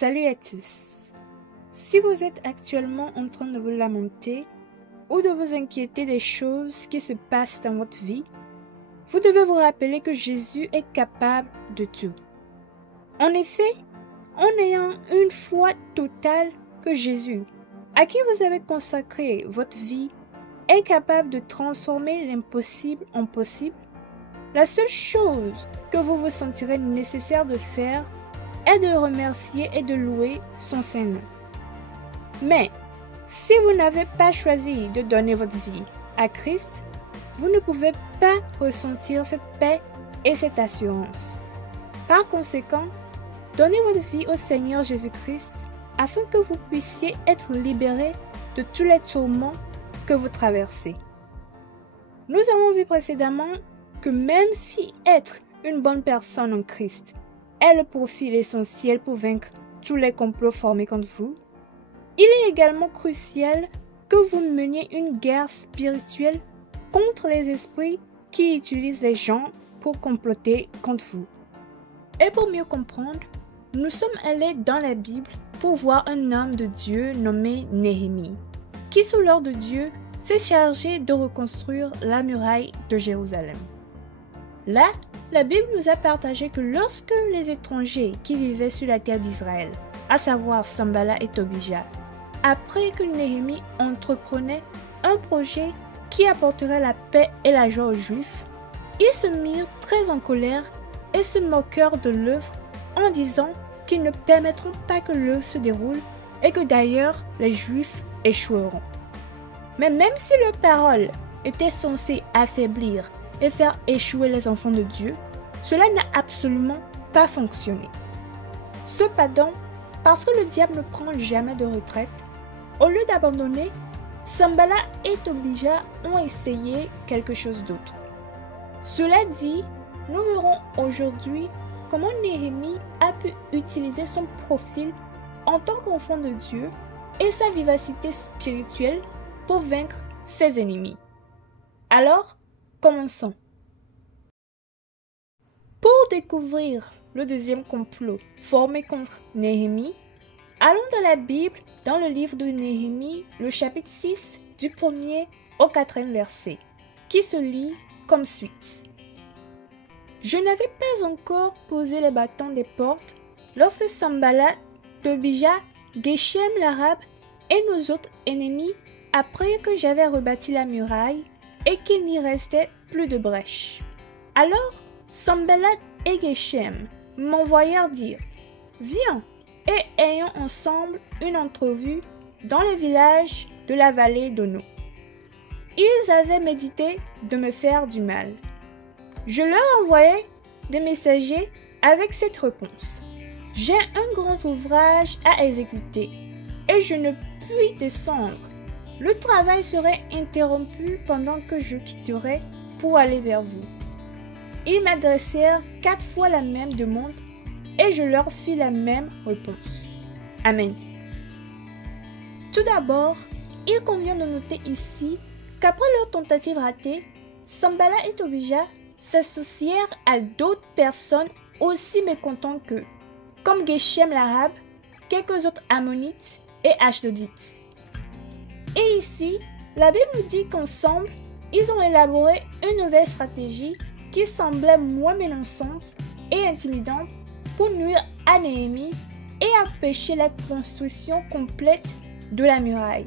Salut à tous. Si vous êtes actuellement en train de vous lamenter ou de vous inquiéter des choses qui se passent dans votre vie, vous devez vous rappeler que Jésus est capable de tout. En effet, en ayant une foi totale que Jésus, à qui vous avez consacré votre vie, est capable de transformer l'impossible en possible, la seule chose que vous vous sentirez nécessaire de faire est de remercier et de louer son Saint-Nom. Mais, si vous n'avez pas choisi de donner votre vie à Christ, vous ne pouvez pas ressentir cette paix et cette assurance. Par conséquent, donnez votre vie au Seigneur Jésus-Christ afin que vous puissiez être libérés de tous les tourments que vous traversez. Nous avons vu précédemment que même si être une bonne personne en Christ est le profil essentiel pour vaincre tous les complots formés contre vous, il est également crucial que vous meniez une guerre spirituelle contre les esprits qui utilisent les gens pour comploter contre vous. Et pour mieux comprendre, nous sommes allés dans la Bible pour voir un homme de Dieu nommé Néhémie, qui sous l'ordre de Dieu s'est chargé de reconstruire la muraille de Jérusalem. Là, la Bible nous a partagé que lorsque les étrangers qui vivaient sur la terre d'Israël, à savoir Sanballat et Tobija, apprirent que Néhémie entreprenait un projet qui apporterait la paix et la joie aux Juifs, ils se mirent très en colère et se moquèrent de l'œuvre en disant qu'ils ne permettront pas que l'œuvre se déroule et que d'ailleurs les Juifs échoueront. Mais même si leurs paroles étaient censées affaiblir et faire échouer les enfants de Dieu, cela n'a absolument pas fonctionné. Cependant, parce que le diable ne prend jamais de retraite, au lieu d'abandonner, Sanballat et Tobija ont essayé quelque chose d'autre. Cela dit, nous verrons aujourd'hui comment Néhémie a pu utiliser son profil en tant qu'enfant de Dieu et sa vivacité spirituelle pour vaincre ses ennemis. Alors, commençons. Pour découvrir le deuxième complot formé contre Néhémie, allons dans la Bible, dans le livre de Néhémie, le chapitre 6, du 1er au 4e verset, qui se lit comme suite. Je n'avais pas encore posé les bâtons des portes lorsque Sanballat, Tobija, Geshem l'Arabe et nos autres ennemis apprirent que j'avais rebâti la muraille et qu'il n'y restait plus de brèche. Alors, Sanballat et Geshem m'envoyèrent dire « Viens et ayons ensemble une entrevue dans le village de la vallée d'Ono. » Ils avaient médité de me faire du mal. Je leur envoyai des messagers avec cette réponse. « J'ai un grand ouvrage à exécuter et je ne puis descendre. Le travail serait interrompu pendant que je quitterai pour aller vers vous. » Ils m'adressèrent 4 fois la même demande et je leur fis la même réponse. Amen. Tout d'abord, il convient de noter ici qu'après leur tentative ratée, Sanballat et Tobija s'associèrent à d'autres personnes aussi mécontentes qu'eux, comme Geshem l'Arabe, quelques autres Ammonites et Ashdodites. Et ici, la Bible nous dit qu'ensemble, ils ont élaboré une nouvelle stratégie qui semblait moins menaçante et intimidante pour nuire à Néhémie et empêcher la construction complète de la muraille.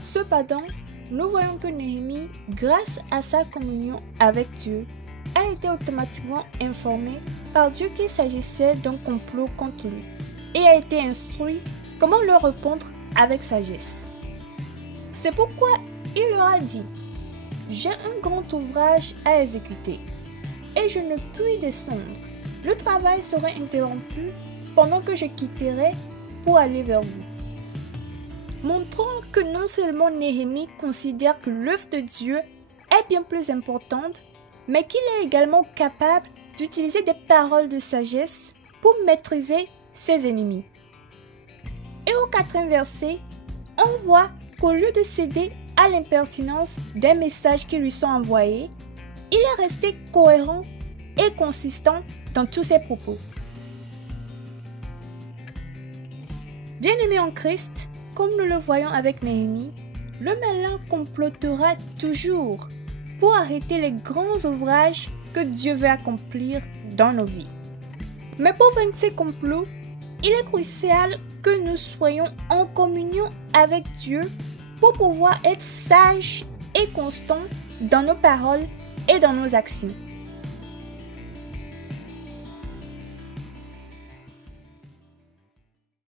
Cependant, nous voyons que Néhémie, grâce à sa communion avec Dieu, a été automatiquement informé par Dieu qu'il s'agissait d'un complot contre lui et a été instruit comment leur répondre avec sagesse. C'est pourquoi il leur a dit « J'ai un grand ouvrage à exécuter et je ne puis descendre. Le travail serait interrompu pendant que je quitterai pour aller vers vous. » Montrant que non seulement Néhémie considère que l'œuvre de Dieu est bien plus importante, mais qu'il est également capable d'utiliser des paroles de sagesse pour maîtriser ses ennemis. Et au 4e verset, on voit qu'au lieu de céder à l'impertinence des messages qui lui sont envoyés, il est resté cohérent et consistant dans tous ses propos. Bien-aimés en Christ, comme nous le voyons avec Néhémie, le malin complotera toujours pour arrêter les grands ouvrages que Dieu veut accomplir dans nos vies. Mais pour vaincre ces complots, il est crucial que nous soyons en communion avec Dieu pour pouvoir être sages et constants dans nos paroles et dans nos actions.